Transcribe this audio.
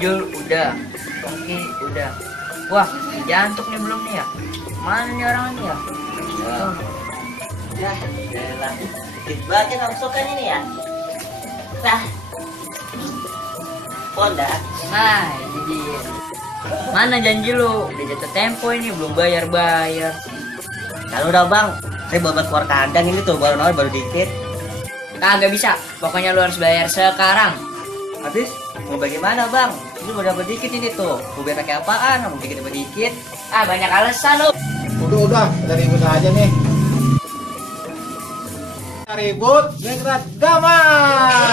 Jul udah, Ongki udah. Wah, jantuk nih belum nih ya? Mana nih orangnya ya? Ya, lah. Dikit banget masukan ini ya. Nah, Honda. Nah, ini dia. Mana janji lu? Udah jatuh tempo ini belum bayar-bayar. Kalau udah bang, saya baru keluar kandang ini tuh baru dikit. Kagak bisa. Pokoknya lu harus bayar sekarang. Habis mau bagaimana bang? Ini udah dapat dikit ini tuh. Mau bayar pakai apaan? Mau dikit dapat dikit. Ah, banyak alasan lu. Udah, kita ribut aja nih. Kita ribut, Negrat Damai.